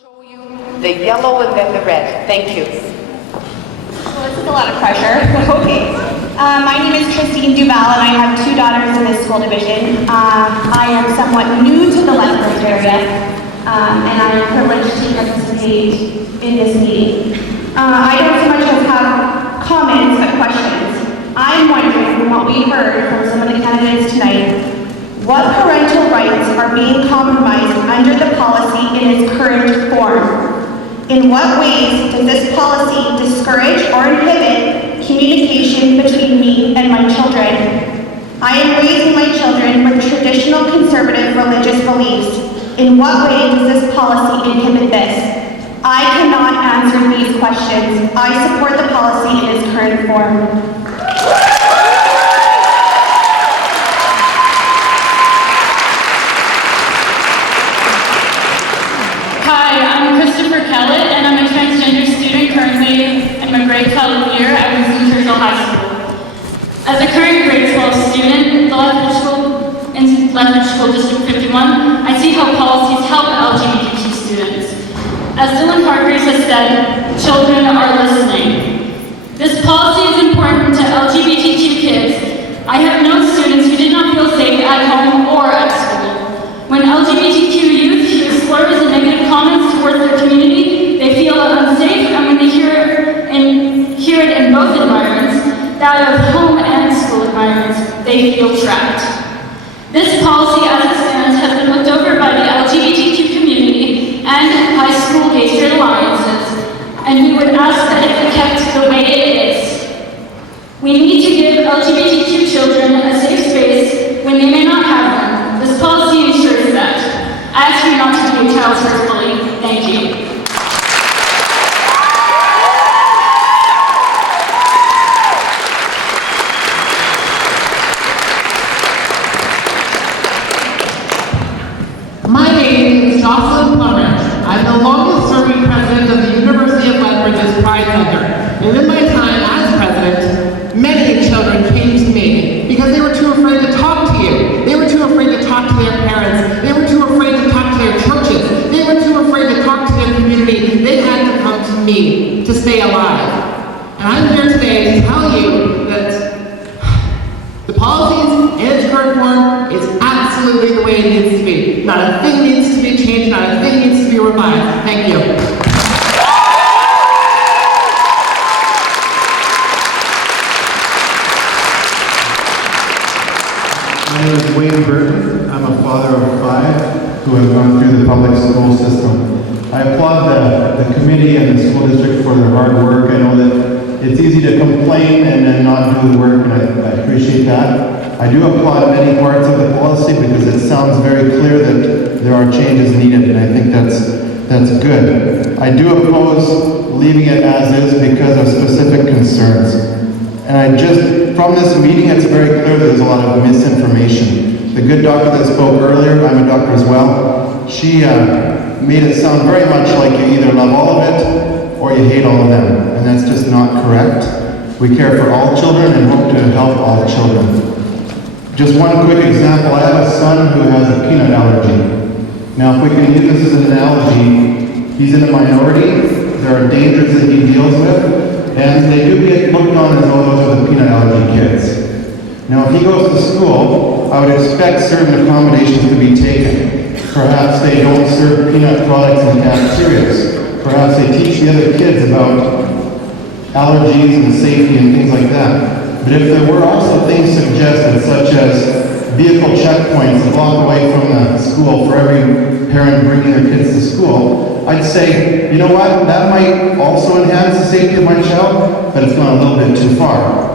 show you the yellow and then the red. Thank you. Well, this is a lot of pressure, but okay. My name is Christine Duval, and I have 2 daughters in this school division. I am somewhat new to the Lethbridge area, and I am privileged to participate in this meeting. I don't so much as have comments, but questions. I'm wondering, from what we heard from some of the candidates tonight, what parental rights are being compromised under the policy in its current form? In what ways does this policy discourage or inhibit communication between me and my children? I am raising my children with traditional conservative religious beliefs. In what way does this policy inhibit this? I cannot answer these questions. I support the policy in its current form. And I'm a transgender student currently in my grade 12 year at Procedural High School. As a current grade 12 student in Lethbridge School District 51, I see how policies help LGBTQ students. As Dylan Hargreaves has said, children are listening. This policy is important to LGBTQ kids. I have known students who did not feel safe at home or at school. When LGBTQ youth hear slurs and negative comments towards their community, they feel unsafe, and when they hear it in both environments, that of home and school environments, they feel trapped. This policy, as it stands, has been looked over by the LGBTQ community and by school gay straight alliances, and we would ask that it be kept the way it is. We need to give LGBTQ children a safe space when they may not have one. This policy ensures that. I ask you not to be a child first bully. Thank you. My name is Jocelyn Plumridge. I'm the longest serving president of the University of Lethbridge's Pride Center. And in my time as president, many children came to me because they were too afraid to talk to you. They were too afraid to talk to their parents. They were too afraid to talk to their churches. They were too afraid to talk to their community. They had to come to me to stay alive. And I'm here today to tell you that the policies in its current form is absolutely the way it needs to be. Not a thing needs to be changed, not a thing needs to be revised. Thank you. My name is Wayne Burton. I'm a father of 5 who have gone through the public school system. I applaud the committee and the school district for their hard work. I know that it's easy to complain and then not do the work, and I appreciate that. I do applaud many parts of the policy because it sounds very clear that there are changes needed, and I think that's good. I do oppose leaving it as is because of specific concerns. And from this meeting, it's very clear that there's a lot of misinformation. The good doctor that spoke earlier, I'm a doctor as well, she made it sound very much like you either love all of it or you hate all of them, and that's just not correct. We care for all children and hope to help all children. Just one quick example, I have a son who has a peanut allergy. Now, if we can use this as an analogy, he's in a minority, there are dangers that he deals with, and they do get looked on as though those are the peanut allergy kids. Now, if he goes to school, I would expect certain accommodations to be taken. Perhaps they don't serve peanut products in cafeterias. Perhaps they teach the other kids about allergies and safety and things like that. But if there were also things suggested, such as vehicle checkpoints a block away from the school for every parent bringing their kids to school, I'd say, you know what, that might also enhance the safety of my child, but it's gone a little bit too far.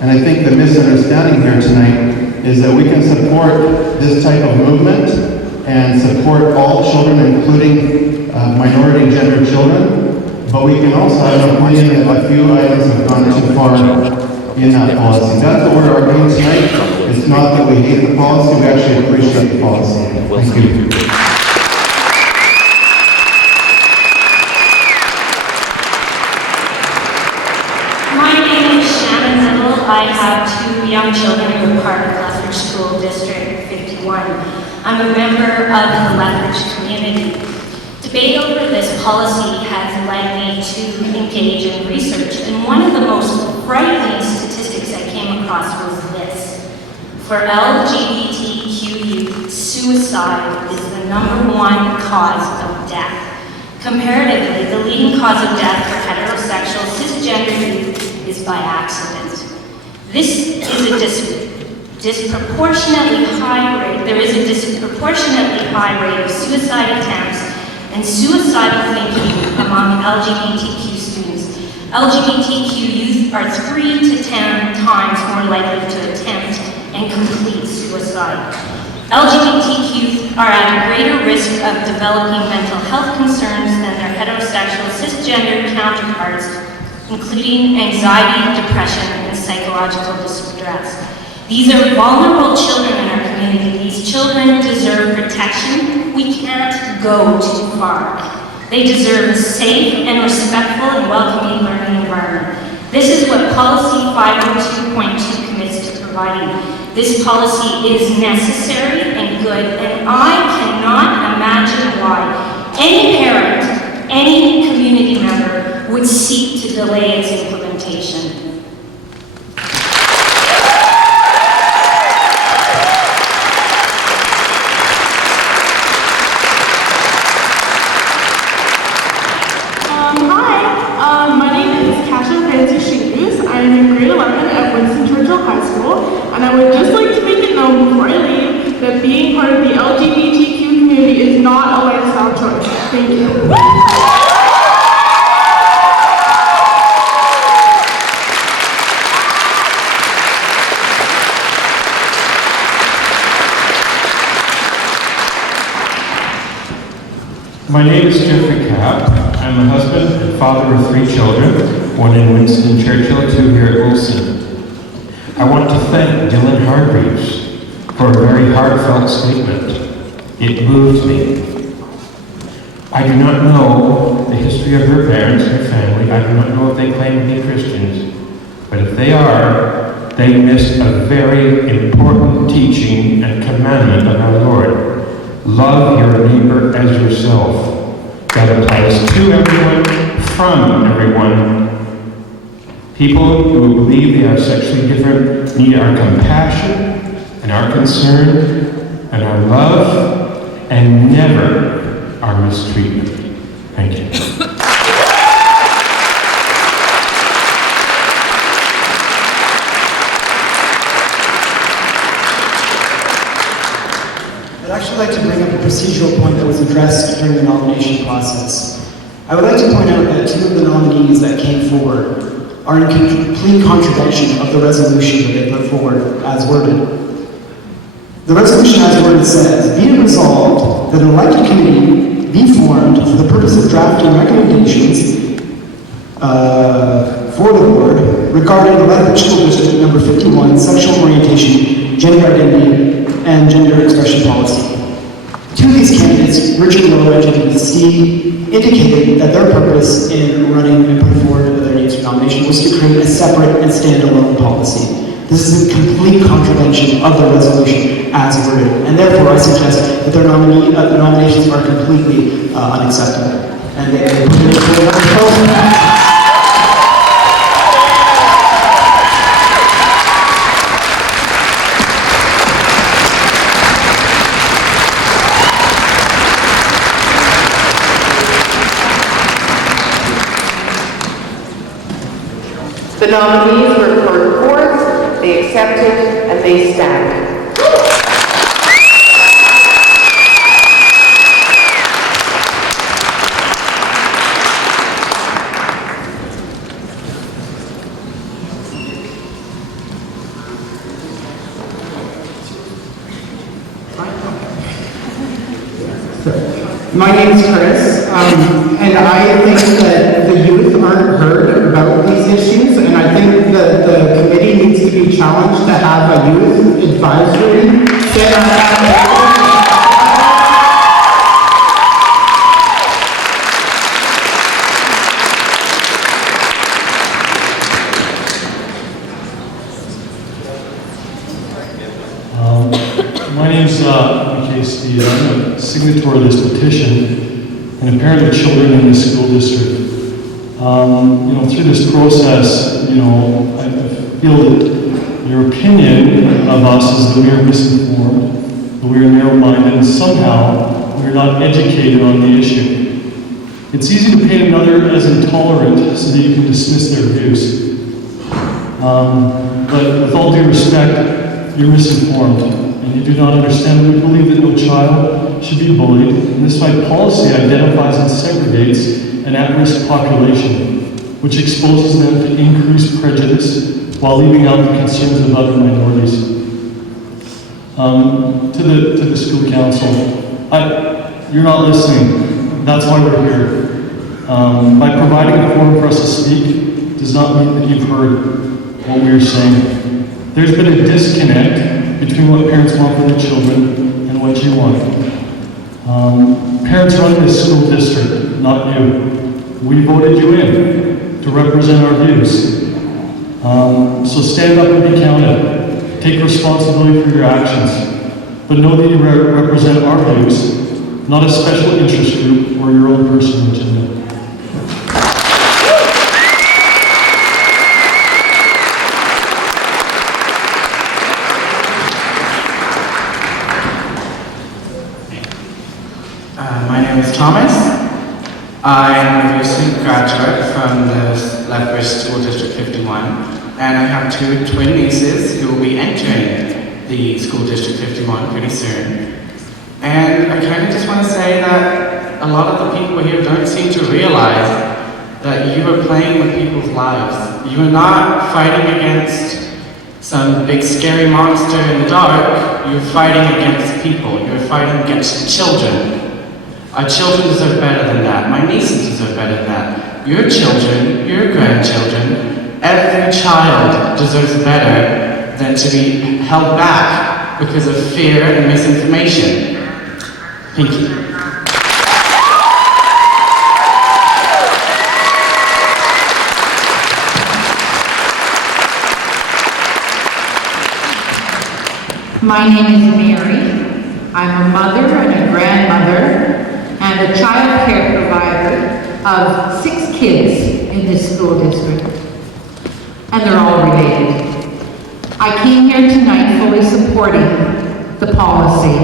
And I think the misunderstanding here tonight is that we can support this type of movement and support all children, including minority gender children, but we can also have an opinion that a few items have gone too far in that policy. That's what we're arguing tonight. It's not that we hate the policy, we actually appreciate the policy. Thank you. I have 2 young children who are part of Lethbridge School District 51. I'm a member of the Lethbridge community. Debate over this policy has led me to engage in research, and one of the most frightening statistics I came across was this. For LGBTQ youth, suicide is the #1 cause of death. Comparatively, the leading cause of death for heterosexual cisgender youth is by accident. This is a disproportionately high rate. There is a disproportionately high rate of suicide attempts and suicidal thinking among LGBTQ students. LGBTQ youth are 3 to 10 times more likely to attempt and complete suicide. LGBTQ youth are at a greater risk of developing mental health concerns than their heterosexual cisgender counterparts, including anxiety, depression, and psychological distress. These are vulnerable children in our community. These children deserve protection. We can't go too far. They deserve a safe and respectful and welcoming learning environment. This is what Policy 502.2 commits to providing. This policy is necessary and good, and I cannot imagine why any parent, any community member would seek to delay its implementation. I'm in grade 11 at Winston Churchill High School, and I would just like to make it known before I leave that being part of the LGBTQ community is not a lifestyle choice. Thank you. My name is Jeffrey Kapp. I'm a husband and father of 3 children, one in Winston Churchill, 2 here at Wilson. I want to thank Dylan Hargreaves for a very heartfelt statement. It moved me. I do not know the history of her parents, her family. I do not know if they claim to be Christians. But if they are, they missed a very important teaching and commandment of our Lord. Love your neighbor as yourself. That applies to everyone, from everyone. People who believe they are sexually different need our compassion and our concern and our love and never our mistreatment. Thank you. I'd actually like to bring up a procedural point that was addressed during the nomination process. I would like to point out that 2 of the nominees that came forward are in complete contradiction of the resolution that they put forward as worded. The resolution as worded says, "Be it resolved that an elected committee be formed for the purpose of drafting recommendations for the board regarding the Lethbridge School District number 51 sexual orientation, gender identity, and gender expression policy." 2 of these candidates, Richard Lowe and JPC, indicated that their purpose in running and putting forward their names for nomination was to create a separate and standalone policy. This is a complete contravention of the resolution as worded, and therefore I suggest that their the nominations are completely unacceptable. And they put it into a proposal. The nominees were put forth, they accepted, and they stand. My name's Chris, and I think that the youth aren't heard about these issues, and I think that the committee needs to be challenged to have a youth advisory sit on that. My name's I'm a signatory of this petition, and a parent of children in this school district. Through this process, I feel that your opinion of us is that we are misinformed, that we are narrow-minded, and somehow we are not educated on the issue. It's easy to paint another as intolerant so that you can dismiss their views. But with all due respect, you're misinformed, and you do not understand that we believe that no child should be bullied, and this policy identifies and segregates an at-risk population, which exposes them to increased prejudice while leaving out the concerns of other minorities. To the school council, you're not listening. That's why we're here. By providing a forum for us to speak does not mean that you've heard what we are saying. There's been a disconnect between what parents want for their children and what you want. Parents run this school district, not you. We voted you in to represent our views. So stand up and be counted. Take responsibility for your actions. But know that you represent our views, not a special interest group or your own personal agenda. My name is Thomas. I am a recent graduate from the Lethbridge School District 51, and I have two twin nieces who will be entering the School District 51 pretty soon. And I kind of just want to say that a lot of the people here don't seem to realize that you are playing with people's lives. You are not fighting against some big scary monster in the dark. You're fighting against people. You're fighting against children. Our children deserve better than that. My nieces deserve better than that. Your children, your grandchildren, every child deserves better than to be held back because of fear and misinformation. Thank you. My name is Mary. I'm a mother and a grandmother and a child care provider of 6 kids in this school district. And they're all related. I came here tonight fully supporting the policy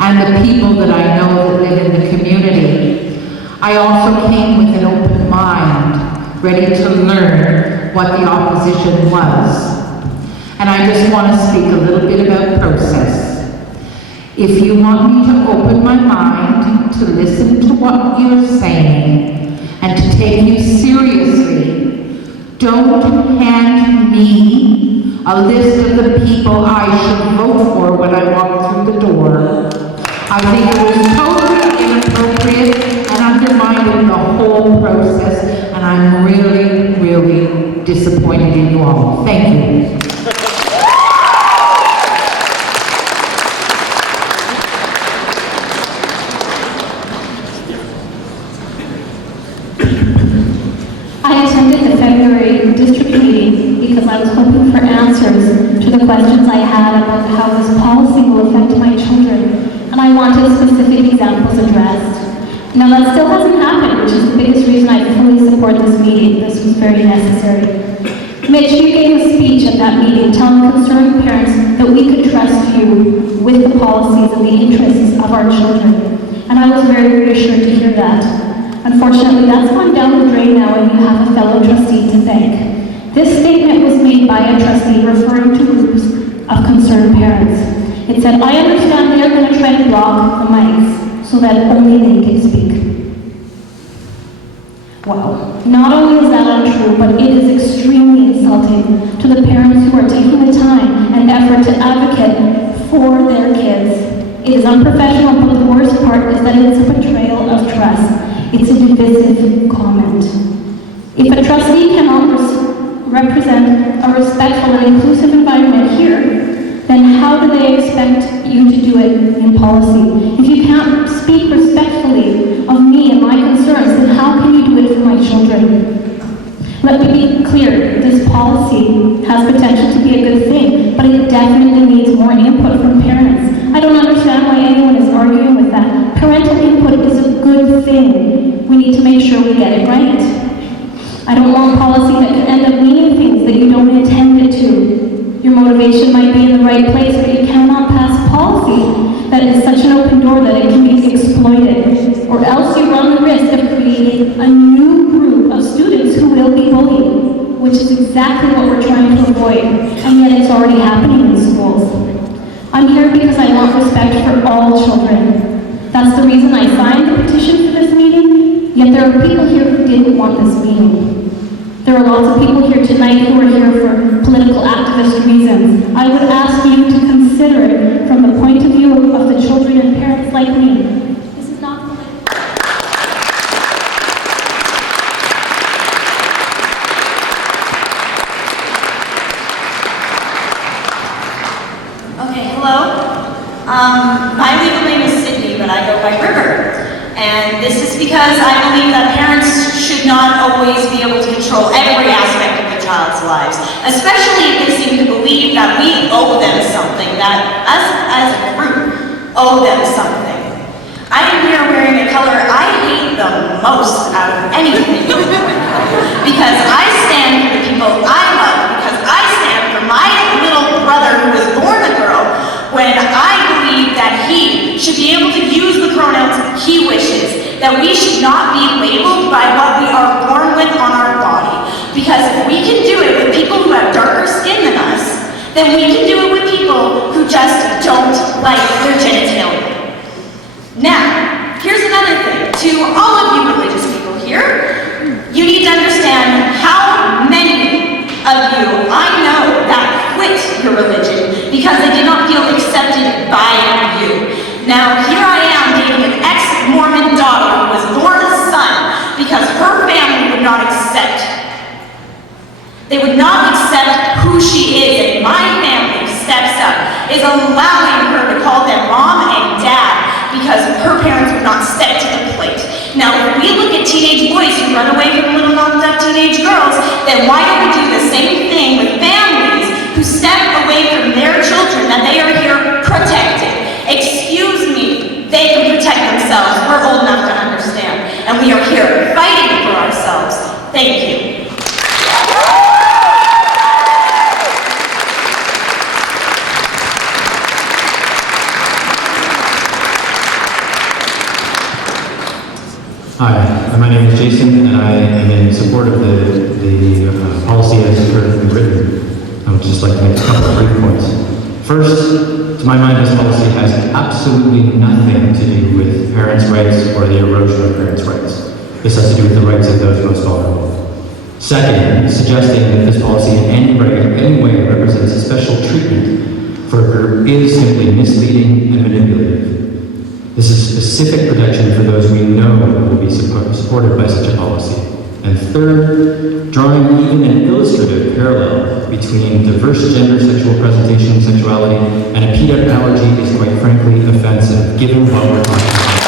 and the people that I know that live in the community. I also came with an open mind, ready to learn what the opposition was. And I just want to speak a little bit about process. If you want me to open my mind, to listen to what you're saying, and to take you seriously, don't hand me a list of the people I should vote for when I walk through the door. I think it was totally inappropriate and undermining the whole process, and I'm really, really disappointed in you all. Thank you. I attended the February district meeting because I was hoping for answers to the questions I had about how this policy will affect my children, and I wanted specific examples addressed. Now that still hasn't happened, which is the biggest reason I fully support this meeting. This was very necessary. Mitch, you gave a speech at that meeting telling concerned parents that we could trust you with the policies and the interests of our children, and I was very reassured to hear that. Unfortunately, that's gone down the drain now and you have a fellow trustee to thank. This statement was made by a trustee referring to groups of concerned parents. It said, I understand they're going to try to block the mics so that only they can speak. Wow. Not only is that untrue, but it is extremely insulting to the parents who are taking the time and effort to advocate for their kids. It is unprofessional, but the worst part is that it is a betrayal of trust. It's a divisive comment. If a trustee cannot represent a respectful and inclusive environment here, then how do they expect you to do it in policy? If you can't speak respectfully of me and my concerns, then how can you do it for my children? Let me be clear, this policy has potential to be a good thing, but it definitely needs more input from parents. I don't understand why anyone is arguing with that. Parental input is a good thing. need to make sure we get it right. I don't want policy that could end up meaning things that you don't intend it to. Your motivation might be in the right place, but you cannot pass policy that is such an open door that it can be exploited, or else you run the risk of creating a new group of students who will be bullied, which is exactly what we're trying to avoid, and yet it's already happening in schools. I'm here because I want respect for all children. That's the reason I signed the petition for this meeting, yet there are people here who didn't want this meeting. There are lots of people here tonight who are here for political activist reasons. I would ask you to consider it from the point of view of the children and parents like me. This is not political. Okay, hello. My legal name is Sydney, but I go by River. And this is because I believe that parents should not always be able to control every aspect of their child's lives, especially if they seem to believe that we owe them something, that us as a group owe them something. I am here wearing a color I hate the most out of anything because I stand for the people I love, because I stand for my little brother who was born a girl when I believe that he should be able to use the pronouns he wishes, that we should not be labeled by what we are born with on our body. Because if we can do it with people who have darker skin than us, then we can do it with people who just don't like their genitalia. Now, here's another thing. To all of you religious people here, you need to understand how many of you I know that quit your religion because they did not feel accepted by you. Now, here I am dating an ex-Mormon daughter who was born a son because her family would not accept. They would not accept who she is, and my family steps up, is allowing her to call them mom and dad because her parents would not step to the plate. Now, if we look at teenage boys who run away from little knocked-up teenage girls, then why don't we do the same thing with families who step away from their children that they are here protecting? Excuse me, they can protect themselves. We're old enough to understand. And we are here fighting for ourselves. Thank you. Hi, my name is Jason, and I am in support of the policy as currently written. I would just like to make a couple of brief points. First, to my mind, this policy has absolutely nothing to do with parents' rights or the erosion of parents' rights. This has to do with the rights of those most vulnerable. Second, suggesting that this policy in any way represents a special treatment for a group is simply misleading and manipulative. This is specific protection for those we know will be supported by such a policy. And third, drawing even an illustrative parallel between diverse gender, sexual presentation, and sexuality, and a peanut allergy is quite frankly offensive, given what we're talking about.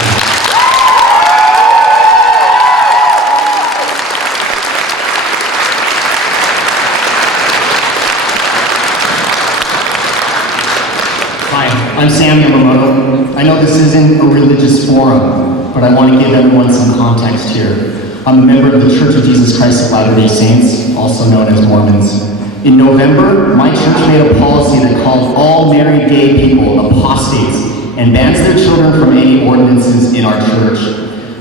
I'm Sam Yamamoto. I know this isn't a religious forum, but I want to give everyone some context here. I'm a member of the Church of Jesus Christ of Latter-day Saints, also known as Mormons. In November, my church made a policy that called all married gay people apostates and bans their children from any ordinances in our church.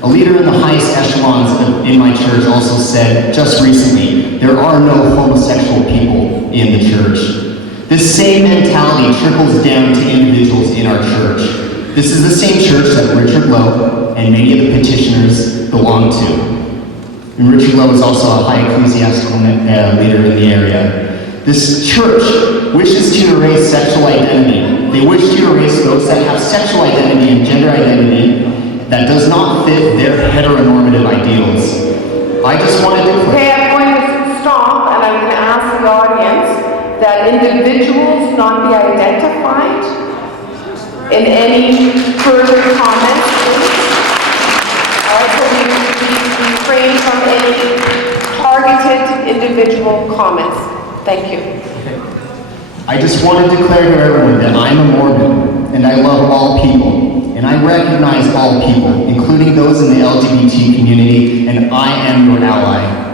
A leader in the highest echelons in my church also said just recently, there are no homosexual people in the church. This same mentality trickles down to individuals in our church. This is the same church that Richard Lowe and many of the petitioners belong to. And Richard Lowe is also a high ecclesiastical leader in the area. This church wishes to erase sexual identity. They wish to erase those that have sexual identity and gender identity that does not fit their heteronormative ideals. I just wanted to Okay, I'm going to stop and I'm going to ask the audience that individuals not be identified in any further comments. Also, we refrain from any targeted individual comments. Thank you. I just want to declare to everyone that I'm a Mormon and I love all people. and I recognize all people, including those in the LGBT community, and I am your ally.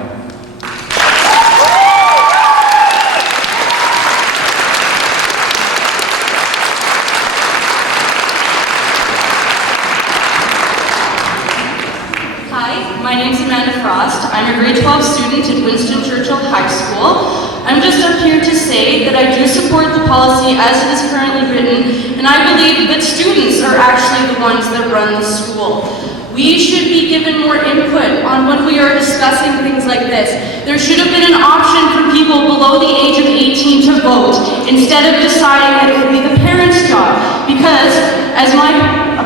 My name's Amanda Frost. I'm a grade 12 student at Winston Churchill High School. I'm just up here to say that I do support the policy as it is currently written, and I believe that students are actually the ones that run the school. We should be given more input on when we are discussing things like this. There should have been an option for people below the age of 18 to vote, instead of deciding that it would be the parents' job. Because, as my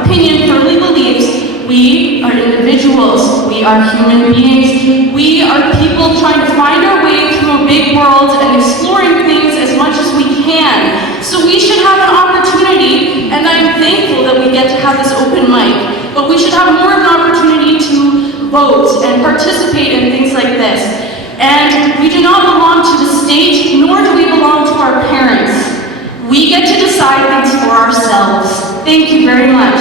opinion firmly believes, we are individuals, we are human beings, we are people trying to find our way through a big world and exploring things as much as we can. So we should have an opportunity, and I'm thankful that we get to have this open mic, but we should have more of an opportunity to vote and participate in things like this. And we do not belong to the state, nor do we belong to our parents. We get to decide things for ourselves. Thank you very much.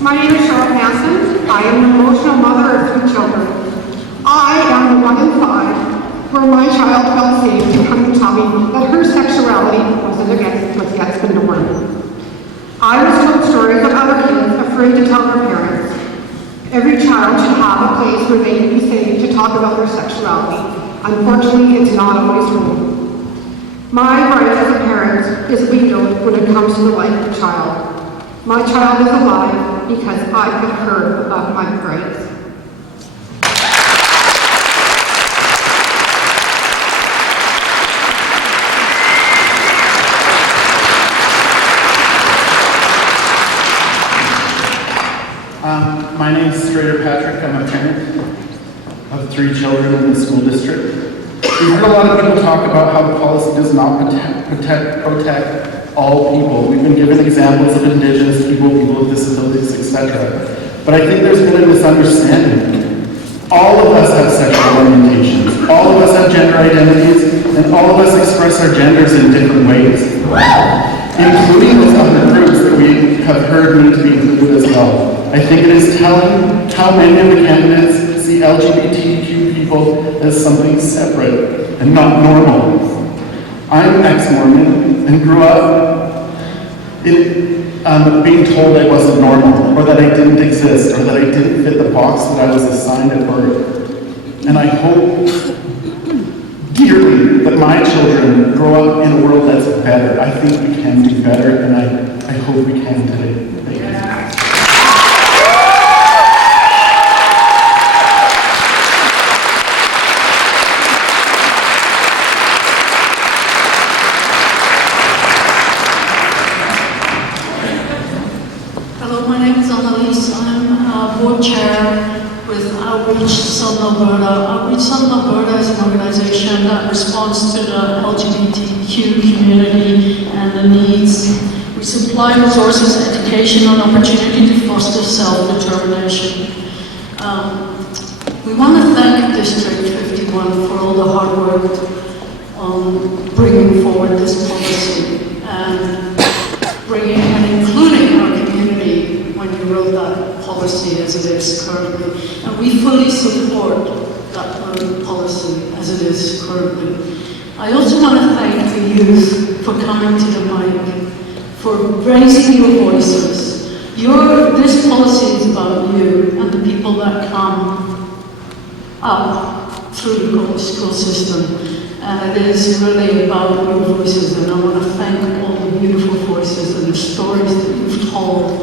My name is Cheryl Hansen. I am an emotional mother of 3 children. I am the 1 in 5 where my child felt safe to come and tell me that her sexuality was against the norm. I was told stories of other kids afraid to tell their parents. Every child should have a place where they can be safe to talk about their sexuality. Unfortunately, it's not always home. My right as a parent is vetoed when it comes to the life of a child. My child is alive because I put her above my rights. My name is Strader Patrick. I'm a parent of 3 children in the school district. We've heard a lot of people talk about how the policy does not protect all people. We've been given examples of Indigenous people, people with disabilities, etc. But I think there's been a misunderstanding. All of us have sexual orientations. All of us have gender identities, and all of us express our genders in different ways, including those other groups that we have heard need to be included as well. I think it is telling how many of the candidates see LGBTQ people as something separate and not normal. I'm ex-Mormon and grew up being told I wasn't normal, or that I didn't exist, or that I didn't fit the box that I was assigned at birth. And I hope dearly that my children grow up in a world that's better. I think we can do better, and I hope we can today. Thank you. Board chair with Outreach Southern Alberta. Outreach Southern Alberta is an organization that responds to the LGBTQ community and the needs. We supply resources, education, and opportunity to foster self-determination. We want to thank District 51 for all the hard work on bringing forward this policy and bringing and including our community when you wrote that policy as it is currently. And we fully support that policy as it is currently. I also want to thank the youth for coming to the mic, for raising your voices. This policy is about you and the people that come up through the school system. And it is really about your voices, and I want to thank all the beautiful voices and the stories that you've told.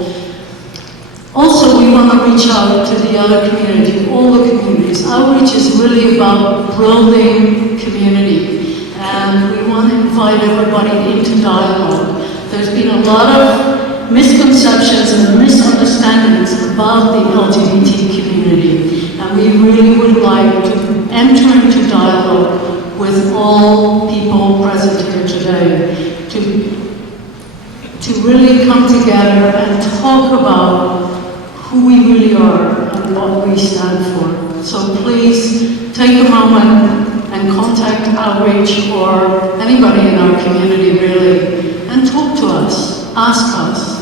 Also, we want to reach out to the other community, all the communities. Outreach is really about building community, and we want to invite everybody into dialogue. There's been a lot of misconceptions and misunderstandings about the LGBT community, and we really would like to enter into dialogue with all people present here today to really come together and talk about who we really are and what we stand for. So please take a moment and contact Outreach or anybody in our community really, and talk to us, ask us.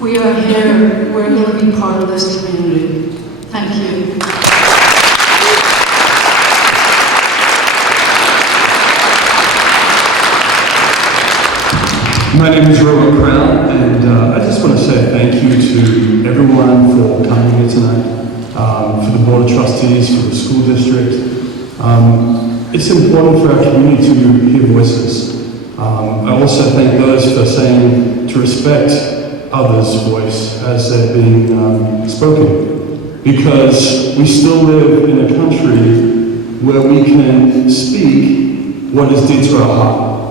We are here, we're going to be part of this community. Thank you. My name is Robert Crown, and I just want to say thank you to everyone for coming here tonight, for the Board of Trustees, for the school district. It's important for our community to hear voices. I also thank those for saying to respect others' voice as they're being spoken, because we still live in a country where we can speak what is dear to our heart.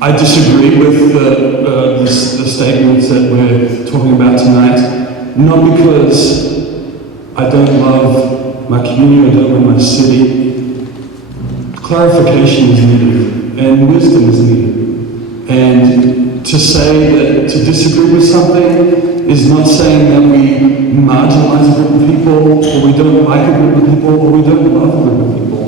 I disagree with the statements that we're talking about tonight, not because I don't love my community, I don't love my city. Clarification is needed, and wisdom is needed. And to say that to disagree with something is not saying that we marginalize a group of people, or we don't like a group of people, or we don't love a group of people.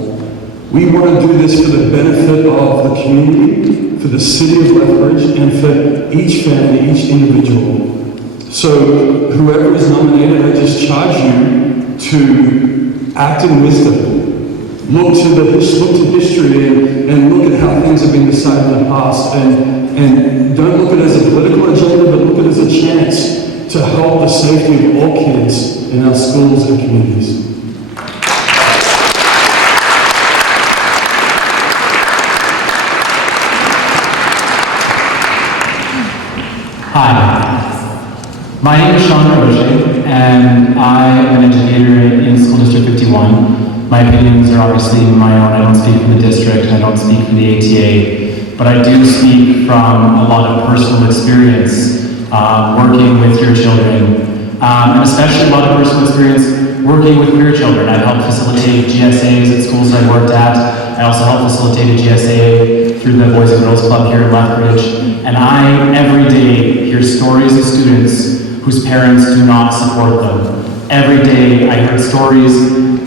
We want to do this for the benefit of the community, for the city of Lethbridge, and for each family, each individual. So whoever is nominated, I just charge you to act in wisdom. Look to history and look at how things have been decided in the past, and don't look at it as a political agenda, but look at it as a chance to help the safety of all kids in our schools and communities. Hi, my name is Sean Roche, and I am an educator in School District 51. My opinions are obviously my own. I don't speak for the district, I don't speak for the ATA, but I do speak from a lot of personal experience working with your children, and especially a lot of personal experience working with queer children. I've helped facilitate GSAs at schools I've worked at. I also helped facilitate a GSA through the Boys and Girls Club here in Lethbridge. And I, every day, hear stories of students whose parents do not support them. Every day, I hear stories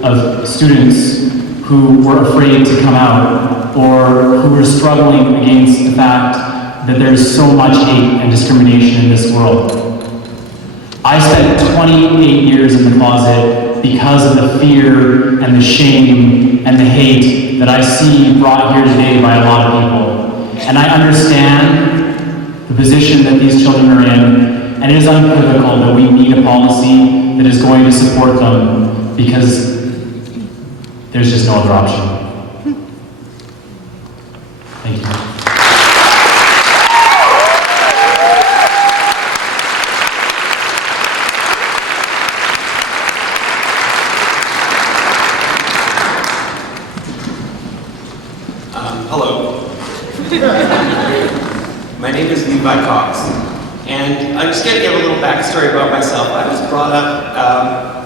of students who were afraid to come out, or who were struggling against the fact that there's so much hate and discrimination in this world. I spent 28 years in the closet because of the fear and the shame and the hate that I see brought here today by a lot of people. And I understand the position that these children are in, and it is unequivocal that we need a policy that is going to support them, because there's just no other option. Thank you. Hello. My name is Levi Cox, and I'm just going to give a little backstory about myself. I was brought up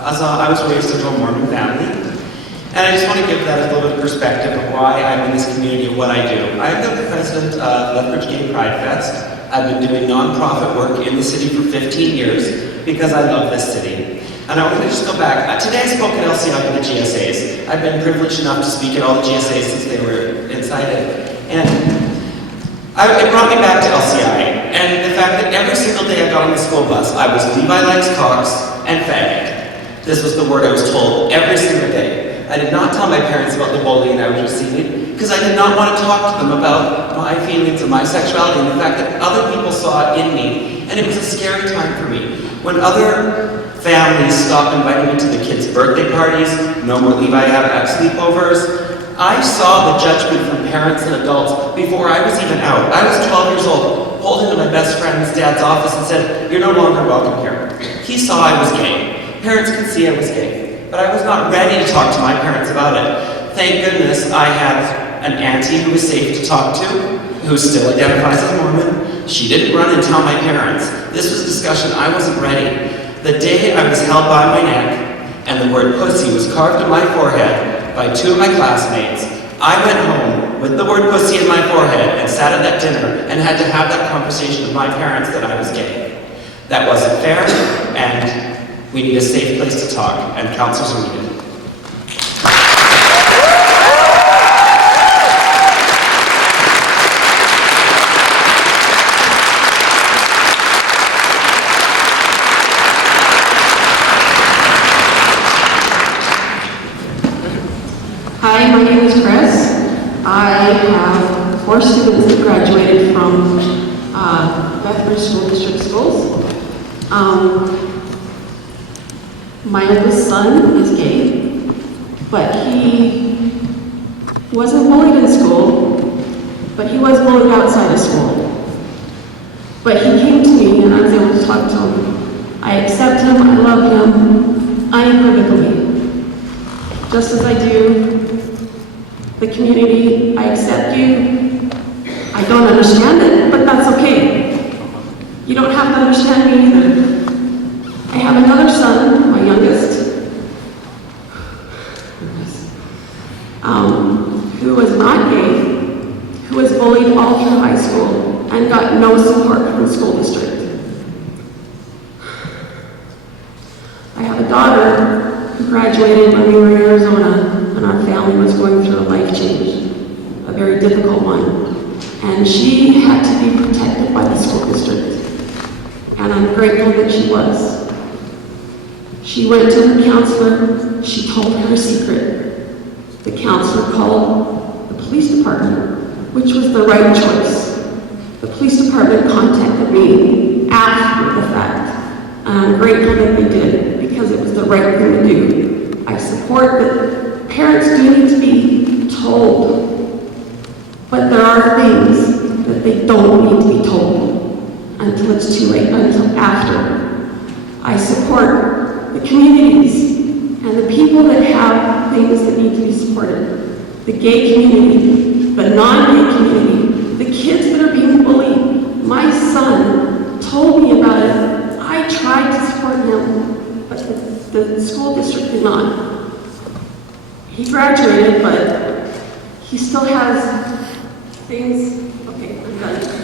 I was raised into a Mormon family, and I just want to give that a little bit of perspective of why I'm in this community and what I do. I'm the president of Lethbridge Gay Pride Fest. I've been doing nonprofit work in the city for 15 years because I love this city. And I want to just go back. Today I spoke at LCI with the GSAs. I've been privileged enough to speak at all the GSAs since they were incited. And it brought me back to LCI. And the fact that every single day I got on the school bus, I was Levi likes Cox and faggot. This was the word I was told every single day. I did not tell my parents about the bullying I was receiving because I did not want to talk to them about my feelings of my sexuality and the fact that other people saw it in me. And it was a scary time for me. When other families stopped inviting me to the kids' birthday parties, no more Levi have sleepovers, I saw the judgment from parents and adults before I was even out. I was 12 years old, pulled into my best friend's dad's office and said, "You're no longer welcome here." He saw I was gay. Parents could see I was gay, but I was not ready to talk to my parents about it. Thank goodness I had an auntie who was safe to talk to, who still identifies as Mormon. She didn't run and tell my parents. This was a discussion I wasn't ready. The day I was held by my neck and the word pussy was carved in my forehead by two of my classmates, I went home with the word pussy in my forehead and sat at that dinner and had to have that conversation with my parents that I was gay. That wasn't fair, and We need a safe place to talk, and counselors are needed. Hi, my name is Chris. I have 4 students that graduated from Lethbridge School District schools. My oldest son is gay, but he wasn't bullied in school, but he was bullied outside of school. But he came to me and I was able to talk to him. I accept him, I love him unequivocally, just as I do the community. I accept you. I don't understand it, but that's okay. You don't have to understand me either. I have another son, my youngest, who was not gay, who was bullied all through high school and got no support from the school district. I have a daughter who graduated when we were in Arizona, and our family was going through a life change, a very difficult one. And she had to be protected by the school district. And I'm grateful that she was. She went to her counselor, she told her secret. The counselor called the police department, which was the right choice. The police department contacted me after the fact. And I'm grateful that they did, because it was the right thing to do. I support that parents do need to be told, but there are things that they don't need to be told until it's too late, until after. I support the communities and the people that have things that need to be supported. The gay community, the non-gay community, the kids that are being bullied. My son told me about it. I tried to support him, but the school district did not. He graduated, but he still has things. Okay, I'm done.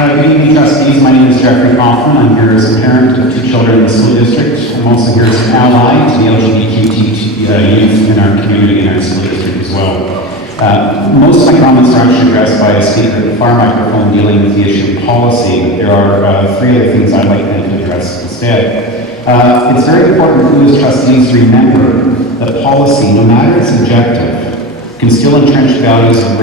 Good evening, trustees. My name is Jeffrey Kaufman. I'm here as a parent of 2 children in the school district. I'm also here as an ally to the LGBTQ youth in our community and our school district as well. Most of my comments are actually addressed by a speaker at the far microphone dealing with the issue of policy, but there are 3 other things I'd like them to address instead. It's very important for you as trustees to remember that policy, no matter its objective, can still entrench values of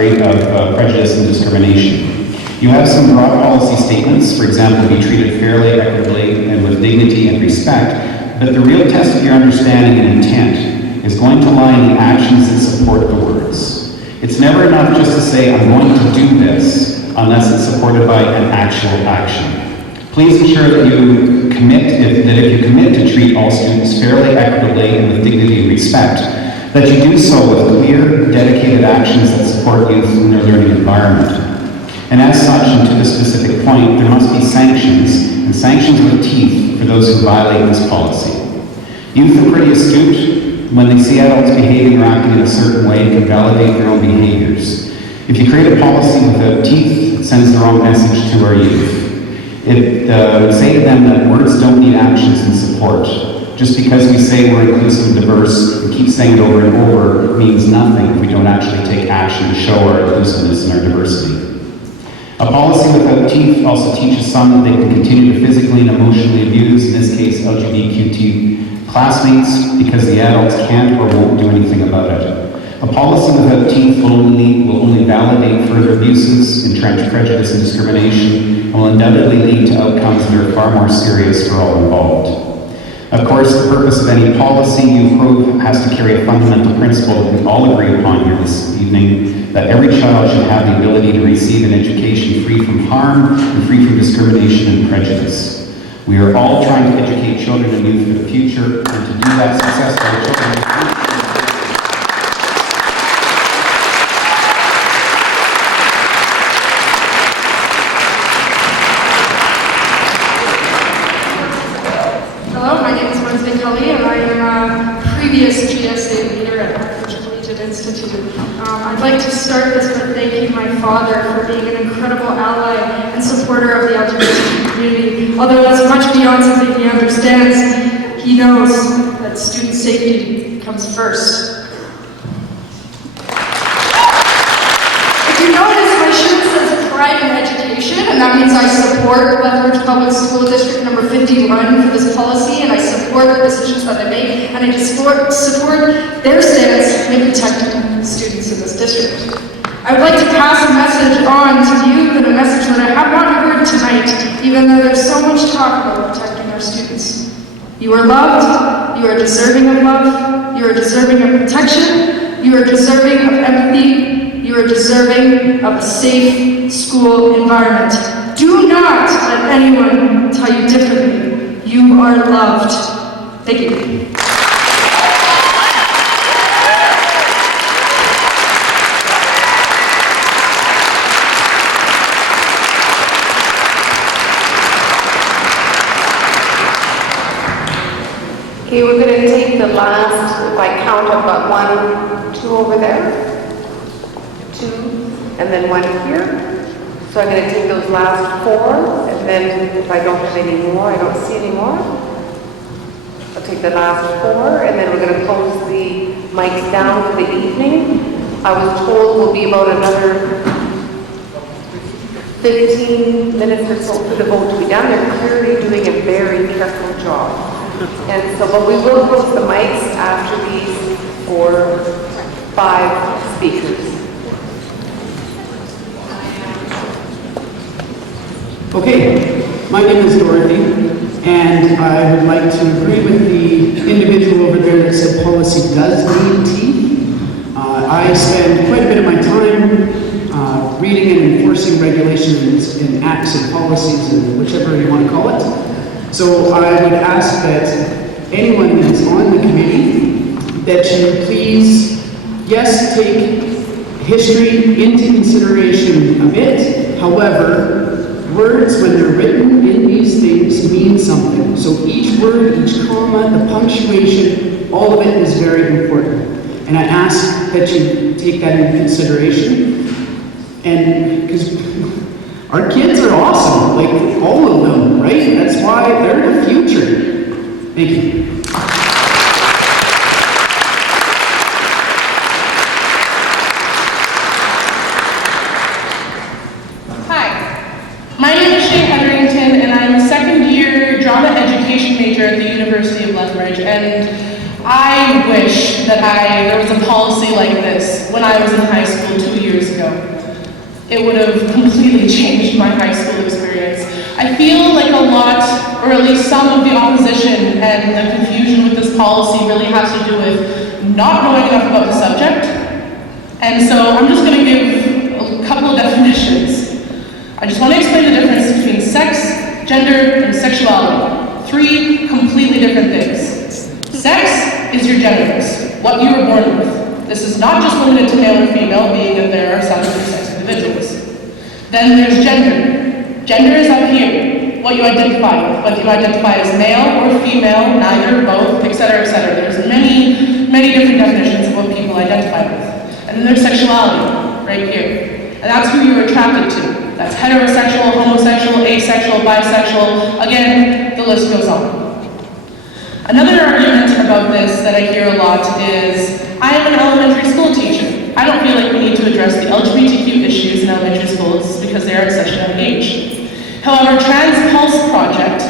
prejudice and discrimination. You have some broad policy statements, for example, be treated fairly, equitably, and with dignity and respect, but the real test of your understanding and intent is going to lie in the actions that support the words. It's never enough just to say, I'm going to do this, unless it's supported by an actual action. Please ensure that you commit, if you commit to treat all students fairly, equitably, and with dignity and respect, that you do so with clear, dedicated actions that support youth in their learning environment. And as such, and to this specific point, there must be sanctions, and sanctions with teeth for those who violate this policy. Youth are pretty astute. When they see adults behaving or acting in a certain way, can validate their own behaviors. If you create a policy without teeth, it sends the wrong message to our youth. It would say to them that words don't need actions and support. Just because we say we're inclusive and diverse and keep saying it over and over, it means nothing if we don't actually take action to show our inclusiveness and our diversity. A policy without teeth also teaches some that they can continue to physically and emotionally abuse, in this case LGBTQ classmates, because the adults can't or won't do anything about it. A policy without teeth will only validate further abuses, entrench prejudice and discrimination, and will undoubtedly lead to outcomes that are far more serious for all involved. Of course, the purpose of any policy you approve has to carry a fundamental principle that we all agree upon here this evening, that every child should have the ability to receive an education free from harm and free from discrimination and prejudice. We are all trying to educate children and youth for the future, and to do that successfully, children and I am a previous GSA leader at Lethbridge Collegiate Institute. start this by thanking my father for being an incredible ally and supporter of the LGBT community. Although that's much beyond something he understands, he knows that student safety comes first. If you notice, my shirt says Pride in Education, and that means I support Lethbridge Public School District number 51 for this policy, and I support the decisions that they make, and I just support their stance in protecting students in this district. I would like to pass a message on to you, a message that I have not heard tonight, even though there's so much talk about protecting our students. You are loved, you are deserving of love, you are deserving of protection, you are deserving of empathy, you are deserving of a safe school environment. Do not let anyone tell you differently. You are loved. Thank you. Okay, we're going to take the last, if I count, I've got 1, 2 over there, 2, and then 1 here. So I'm going to take those last 4, and then if I don't have any more, I don't see any more. I'll take the last 4, and then we're going to close the mics down for the evening. I was told we'll be about another 15 minutes or so for the vote to be done. They're clearly doing a very careful job. And so, but we will close the mics after these 4, 5 speakers. Okay, my name is Dorothy, and I would like to agree with the individual over there that said policy does need teeth. I spend quite a bit of my time reading and enforcing regulations and acts and policies and whichever you want to call it. So I would ask that anyone that is on the committee that you please, yes, take history into consideration a bit. However, words, when they're written in these things, mean something. So each word, each comma, the punctuation, all of it is very important. And I ask that you take that into consideration. And because our kids are awesome, like all of them, right? That's why they're the future. Thank you. Hi, my name is Shay Hetherington, and I'm a second-year drama education major at the University of Lethbridge. And I wish that there was a policy like this when I was in high school 2 years ago. It would have completely changed my high school experience. I feel like a lot, or at least some of the opposition and the confusion with this policy really has to do with not knowing enough about the subject. And so I'm just going to give a couple of definitions. I just want to explain the difference between sex, gender, and sexuality. 3 completely different things. Sex is your genitals, what you were born with. This is not just limited to male or female, being that there are some sex individuals. Then there's gender. Gender is up here, what you identify with, whether you identify as male or female, neither, both, etc., etc. There's many, many different definitions of what people identify with. And then there's sexuality, right here. And that's who you're attracted to. That's heterosexual, homosexual, asexual, bisexual. Again, the list goes on. Another argument about this that I hear a lot is, I am an elementary school teacher. I don't feel like we need to address the LGBTQ issues in elementary schools because they are at such a young age. However, Trans Pulse Project,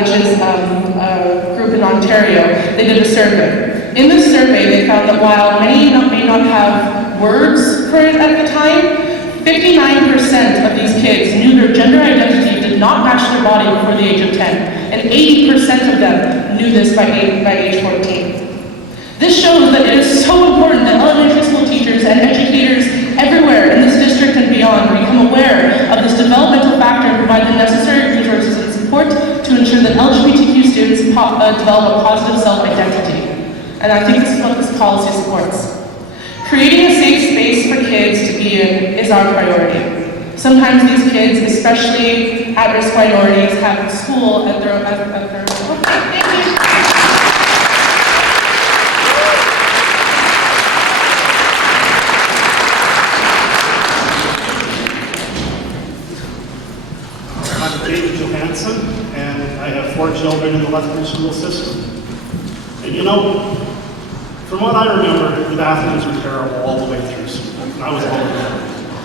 which is a group in Ontario, they did a survey. In this survey, they found that while many may not have words for it at the time, 59% of these kids knew their gender identity did not match their body before the age of 10, and 80% of them knew this by age 14. This shows that it is so important that elementary school teachers and educators everywhere in this district and beyond become aware of this developmental factor and provide the necessary resources and support to ensure that LGBTQ students develop a positive self-identity. And I think this is what this policy supports. Creating a safe space for kids to be in is our priority. Sometimes these kids, especially at-risk minorities, have school at their okay, thank you. David Johansson, and I have 4 children in the Lethbridge school system. And you know, from what I remember, the bathrooms were terrible all the way through school. And I was all over.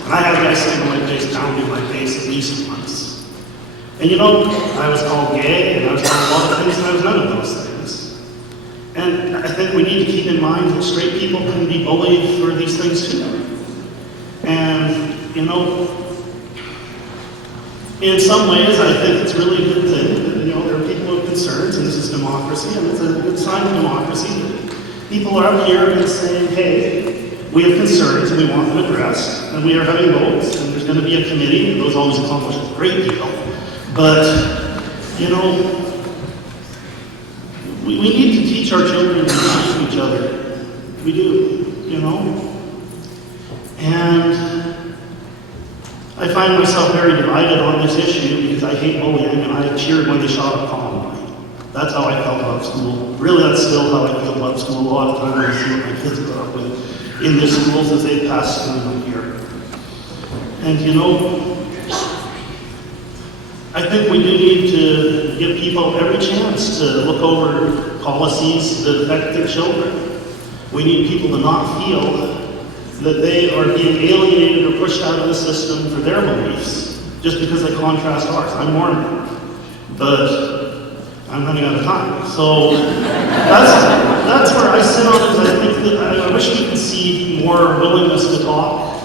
And I had a guy sitting on my face, pounding my face at least once. And you know, I was called gay, and I was called a lot of things, and I was none of those things. And I think we need to keep in mind that straight people can be bullied for these things too. And, you know, in some ways, I think it's really a good thing that, you know, there are people with concerns, and this is democracy, and it's a good sign of democracy that people are up here and saying, hey, we have concerns and we want them addressed, and we are having votes, and there's going to be a committee, and those always accomplish a great deal. But, you know, we need to teach our children to talk to each other. We do, you know? And I find myself very divided on this issue because I hate bullying, and I cheered when they shot up Columbine. That's how I felt about school. Really, that's still how I feel about school a lot of times when I see what my kids grow up with in the schools as they pass through here. And you know, I think we do need to give people every chance to look over policies that affect their children. We need people to not feel that they are being alienated or pushed out of the system for their beliefs just because they contrast ours. I'm Mormon, but I'm running out of time. So that's where I sit on it. I think that I wish we could see more willingness to talk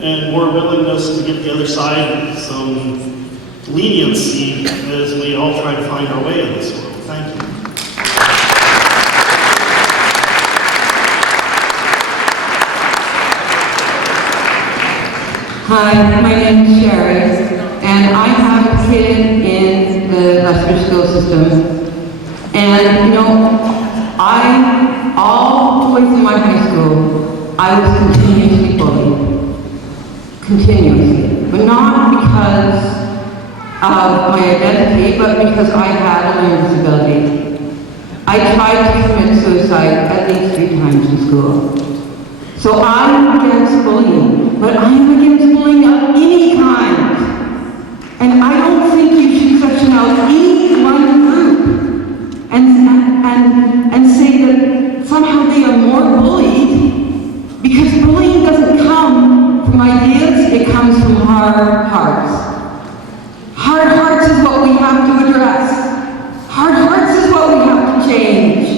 and more willingness to give the other side some leniency as we all try to find our way in this world. Thank you. Hi, my name is Sherry, and I have a kid in the Lethbridge school system. And you know, all the way through my high school, I was continuously bullied. Continuously. But not because of my identity, but because I had a learning disability. I tried to commit suicide at least 3 times in school. So I'm against bullying, but I'm against bullying of any kind. And I don't think you should section out any one group and say that somehow they are more bullied, because bullying doesn't come from ideas, it comes from hard hearts. Hard hearts is what we have to address. Hard hearts is what we have to change.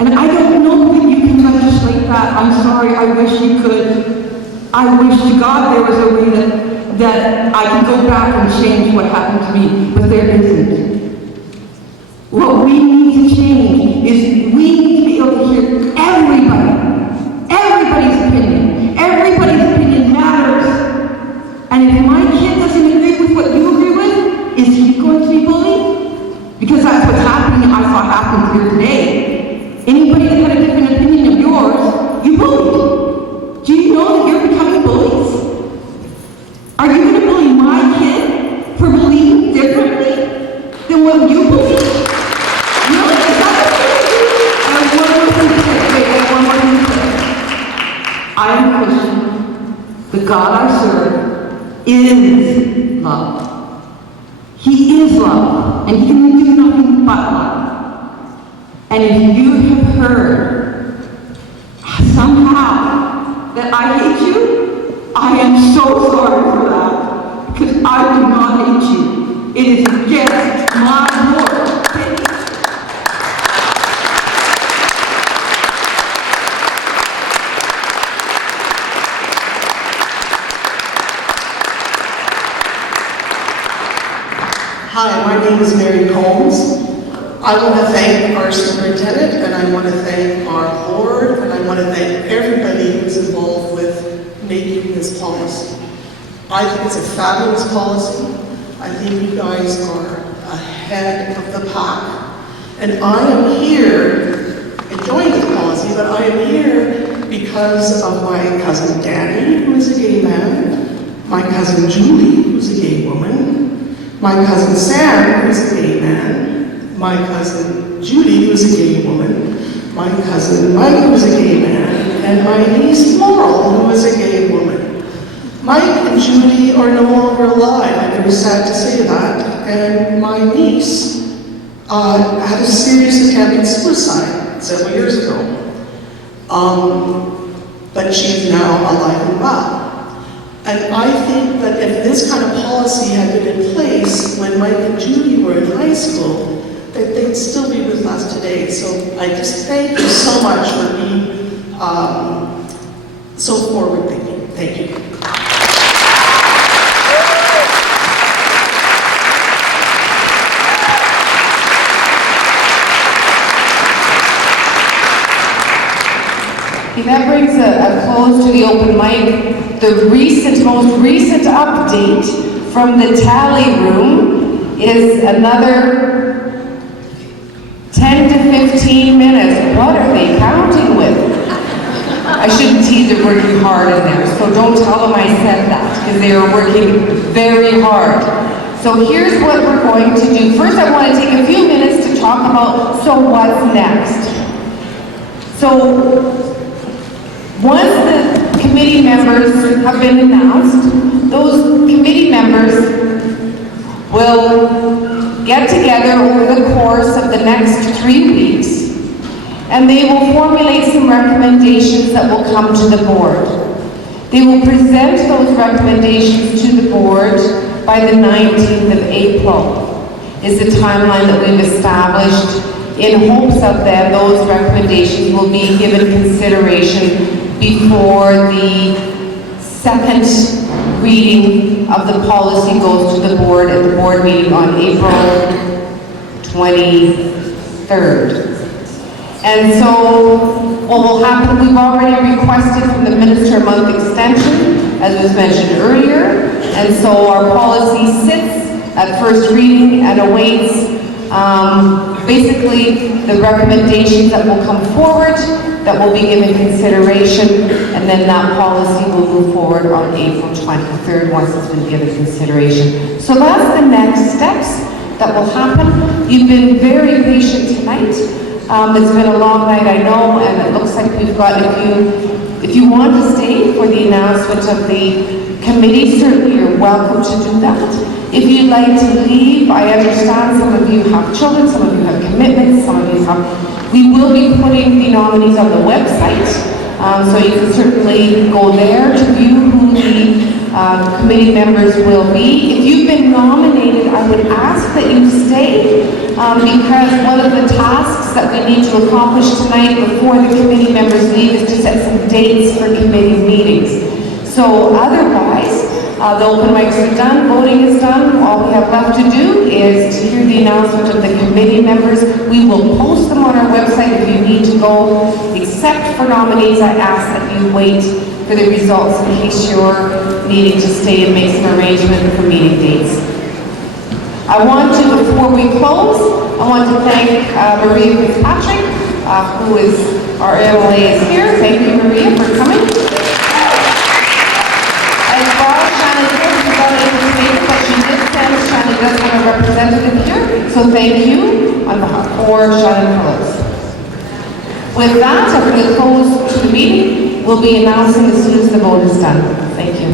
And I don't know that you can legislate that. I'm sorry, I wish you could. I wish to God there was a way that I can go back and change what happened to me, but there isn't. What we need to change is we need to be able to hear everybody's opinion. Everybody's opinion matters. And if my kid doesn't agree with what you agree with, is he going to be bullied? Because that's what's happening, I saw happen here today. Anybody that had a different opinion of yours, you bullied. Do you know that you're becoming bullies? Are you going to bully my kid for believing differently than what you believe? Really? Is that what you're going to do? I have one more thing to say. Wait, I have one more thing to say. I am a Christian. The God I serve is love. He is love, and he can do nothing but love. And if you have heard somehow that I hate you, I am so sorry for that, because I do not hate you. It is against my Lord. Hi, my name is Mary Combs. I want to thank our superintendent, and I want to thank our board, and I want to thank everybody who's involved with making this policy. I think it's a fabulous policy. I think you guys are ahead of the pack. And I am here enjoying this policy, but I am here because of my cousin Danny, who is a gay man, my cousin Julie, who's a gay woman, my cousin Sam, who's a gay man, my cousin Judy, who's a gay woman, my cousin Mike, who's a gay man, and my niece Laurel, who is a gay woman. Mike and Judy are no longer longer alive. I'm very sad to say that. And my niece had a serious attempt at suicide several years ago. But she's now alive and well. And I think that if this kind of policy had been in place when Mike and Judy were in high school, that they'd still be with us today. So I just thank you so much for being so forward-thinking. Thank you. Okay, that brings a close to the open mic. The most recent update from the tally room is another 10 to 15 minutes. What are they counting with? I shouldn't tease, they're working hard in there, so don't tell them I said that, because they are working very hard. So here's what we're going to do. First, I want to take a few minutes to talk about, so what's next? So, once the committee members have been announced, those committee members will get together over the course of the next 3 weeks, and they will formulate some recommendations that will come to the board. They will present those recommendations to the board by the 19th of April, is the timeline that we've established, in hopes of then those recommendations will be given consideration before the second reading of the policy goes to the board at the board meeting on April 23rd. And so what will happen, we've already requested from the minister a month extension, as was mentioned earlier, and so our policy sits at first reading and awaits basically the recommendations that will come forward, that will be given consideration, and then that policy will move forward on April 23rd once it's been given consideration. So that's the next steps that will happen. You've been very patient tonight. It's been a long night, I know, and it looks like we've got, if you want to stay for the announcement of the committee, certainly you're welcome to do that. If you'd like to leave, I understand some of you have children, some of you have commitments, some of you have, we will be putting the nominees on the website, so you can certainly go there to view who the committee members will be. If you've been nominated, I would ask that you stay, because one of the tasks that we need to accomplish tonight before the committee members leave is to set some dates for committee meetings. So otherwise, the open mics are done, voting is done. All we have left to do is to hear the announcement of the committee members. We will post them on our website if you need to go. Except for nominees, I ask that you wait for the results in case you're needing to stay and make some arrangement for meeting dates. I want to, before we close, I want to thank Maria Fitzpatrick, who is our MLA is here. Thank you, Maria, for coming. Shannon does have a representative here, so thank you on behalf for Shannon Phillips. With that, I'm going to close to the meeting. We'll be announcing as soon as the vote is done. Thank you.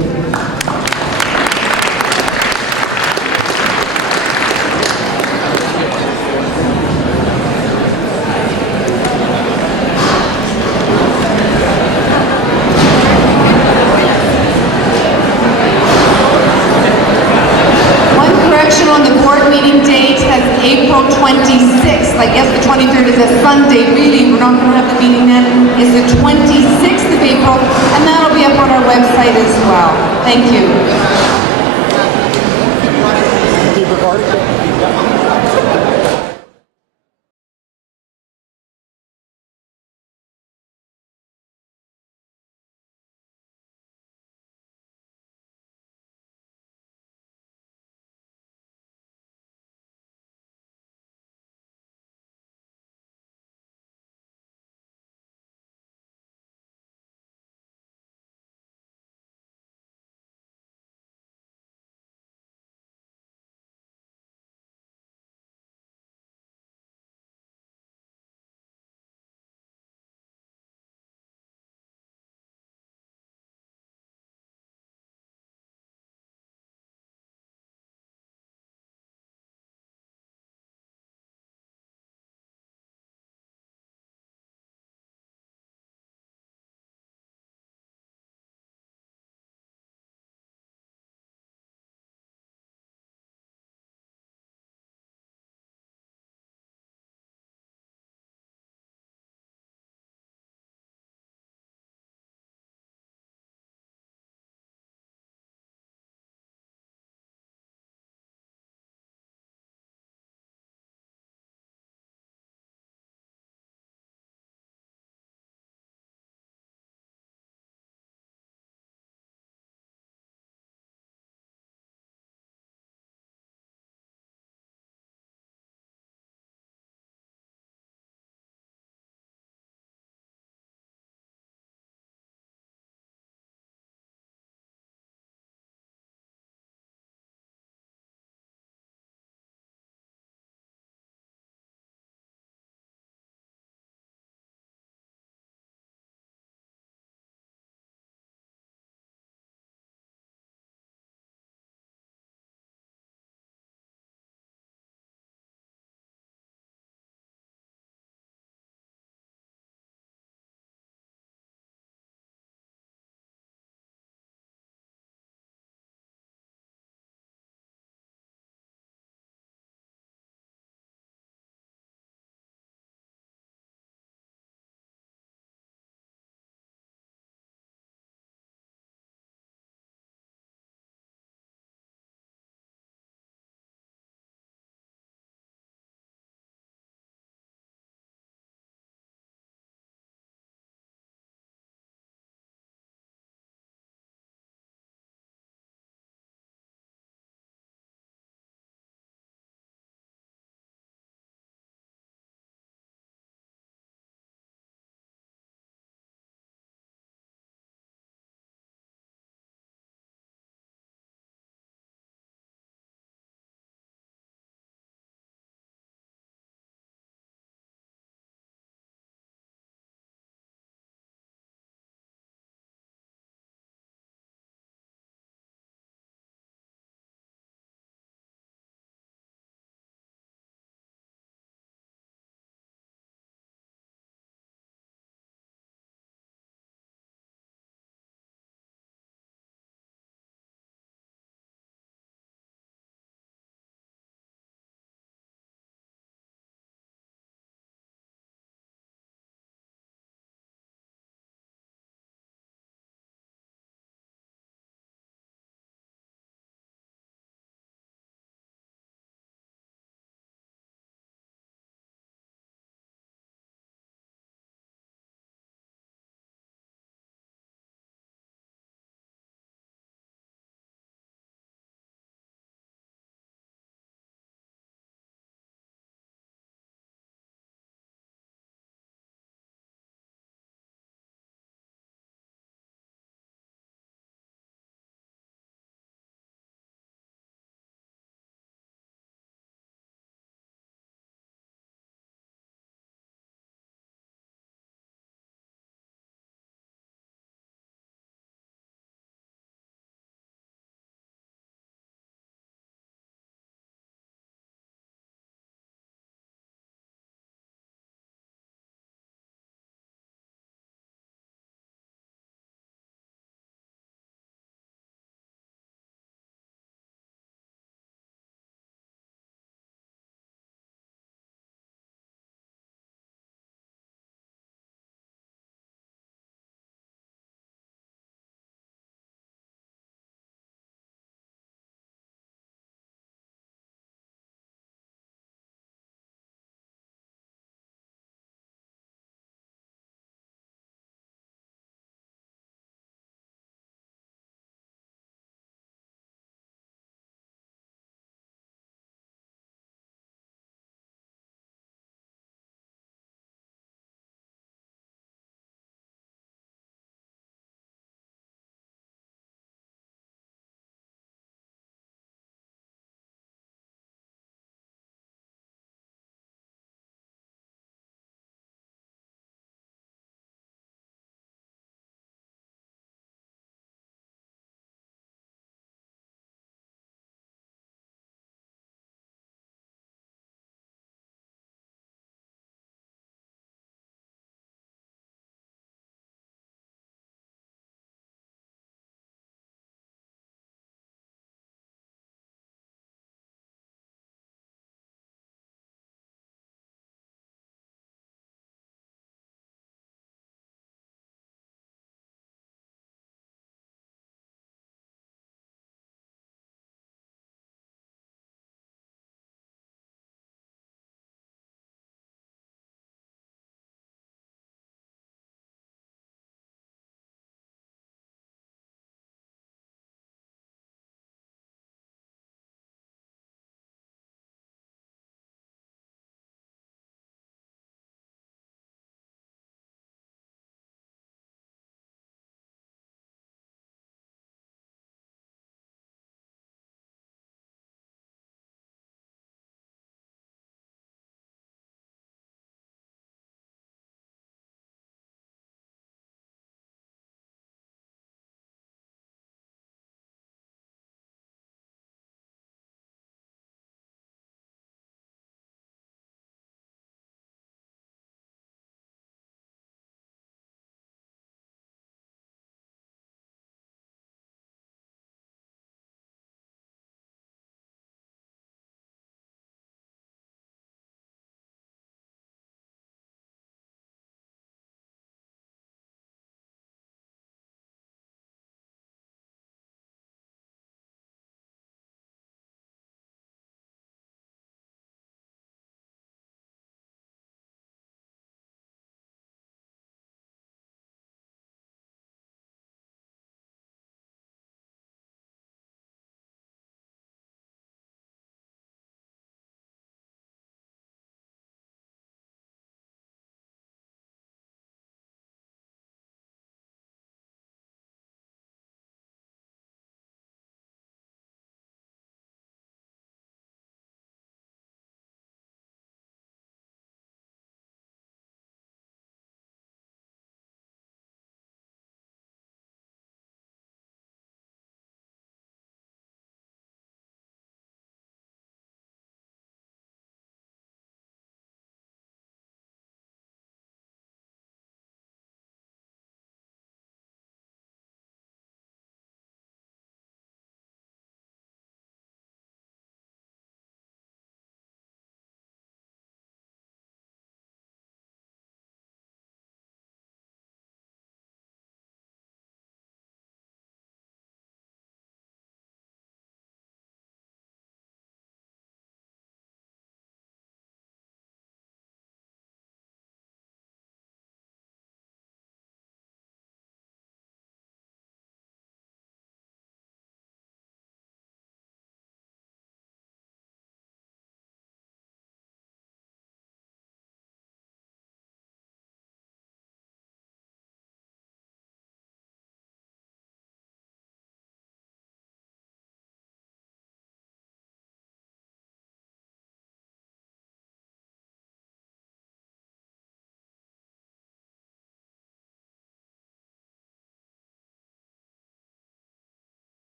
On the board meeting date has April 26th. I guess the 23rd is a Sunday. Really, we're not going to have the meeting then. It's the 26th of April, and that'll be up on our website as well. Thank you.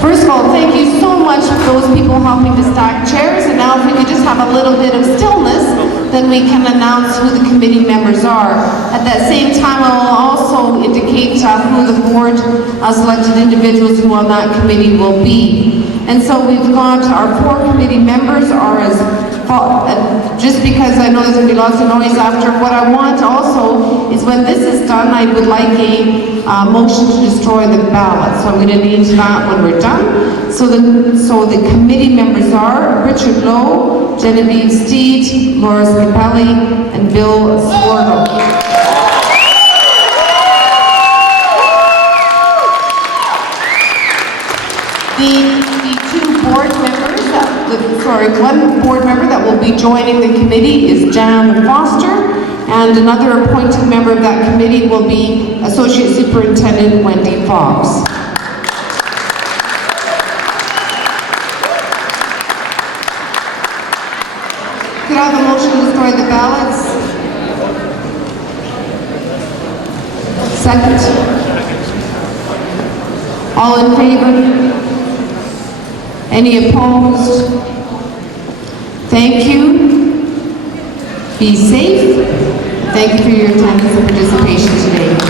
First of all, thank you so much for those people helping to stack chairs, and now if we could just have a little bit of stillness, then we can announce who the committee members are. At that same time, I will also indicate who the board selected individuals who on that committee will be. And so we've got our 4 committee members are as just because I know there's going to be lots of noise after, what I want also is when this is done, I would like a motion to destroy the ballot. So I'm going to need that when we're done. So the committee members are Richard Lowe, Genevieve Steed, Laura Scapelli, and Bill Swartle. One board member that will be joining the committee is Jan Foster, and another appointed member of that committee will be Associate Superintendent Wendy Fox. Could I have a motion to destroy the ballots? Second. All in favor? Any opposed? Thank you. Be safe. Thank you for your attendance and participation today.